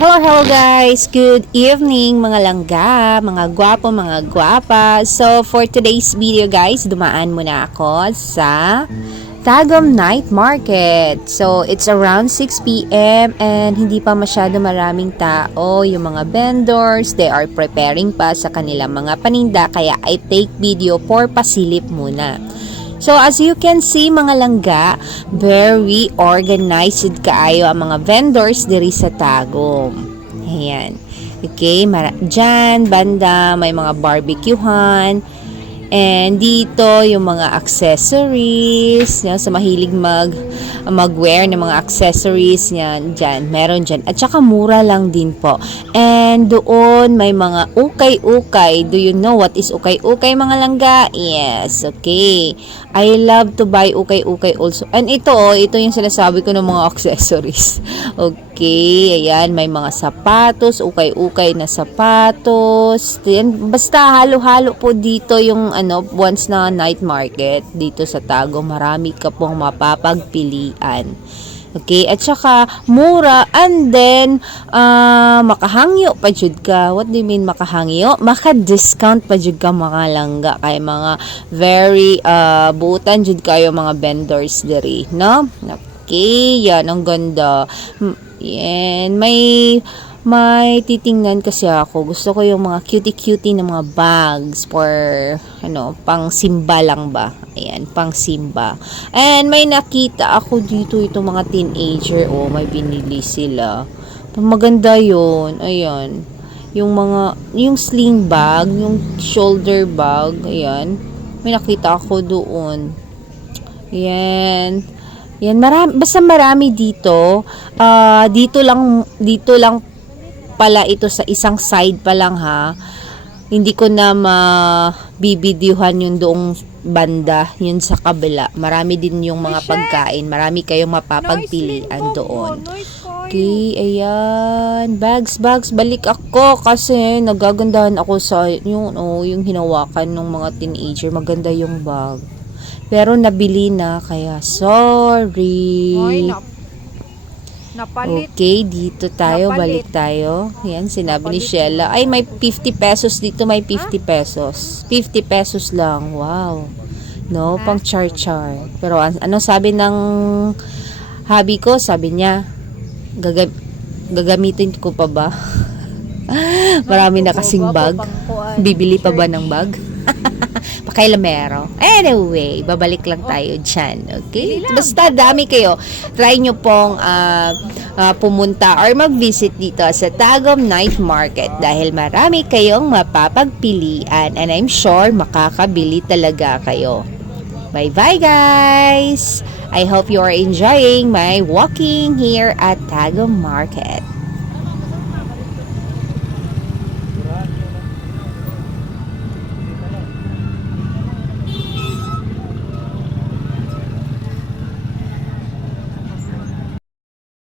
Hello guys! Good evening mga langga, mga gwapo, mga gwapa. So for today's video guys, dumaan muna ako sa Tagum Night Market. So it's around 6 p.m. and hindi pa masyado maraming tao. Yung mga vendors, they are preparing pa sa kanilang mga paninda. Kaya I take video for pasilip muna. So as you can see mga langga, very organized kaayo ang mga vendors diri sa Tagum. Ayan. Okay, dyan, banda, may mga barbecuehan. And dito, yung mga accessories, sa mahilig mag-wear ng mga accessories, yan, dyan, meron dyan. At saka mura lang din po. And doon, may mga ukay-ukay. Do you know what is ukay-ukay mga langga? Yes, okay. I love to buy ukay-ukay also. And ito yung sinasabi ko ng mga accessories. Okay, ayan, may mga sapatos, ukay-ukay na sapatos. Yan, basta halo-halo po dito yung once na night market dito sa Tagum, marami ka pong mapapagpilian. Okay, at saka mura, and then makahangyo pa jud ka. What do you mean makahangyo? Maka-discount pa jud ka mga langga kay mga very butan jud kayo mga vendors diri, no? Okay, yan ang ganda. Yan, may titingnan kasi ako. Gusto ko yung mga cutie-cutie na mga bags for, pang simba lang ba? Ayan, pang simba. And may nakita ako dito itong mga teenager. Oh, may binili sila. Maganda yun. Ayan. Yung sling bag, yung shoulder bag. Ayan. May nakita ako doon. Ayan. Yan, basta marami dito. Dito lang pala ito sa isang side pa lang ha. Hindi ko na mabibidyuhan yung doong banda, yun sa kabila. Marami din yung mga pagkain. Marami kayong mapapagpilian doon. Okay, ayan. Bags. Balik ako kasi nagagandahan ako sa yung hinawakan ng mga teenager. Maganda yung bag. Pero nabili na, kaya sorry. Napalit. Okay, dito tayo, balik tayo. Yan, sinabi ni Sheila. Ay, may 50 pesos dito, may 50 pesos. 50 pesos lang, wow. No, pang char-char. Pero ano sabi ng hubby ko? Sabi niya, gagamitin ko pa ba? Marami na kasing bag. Bibili pa ba ng bag? Pakailamero. Anyway, babalik lang tayo dyan. Okay? Basta dami kayo. Try nyo pong pumunta or mag-visit dito sa Tagum Night Market dahil marami kayong mapapagpilian and I'm sure makakabili talaga kayo. Bye-bye guys! I hope you are enjoying my walking here at Tagum Market.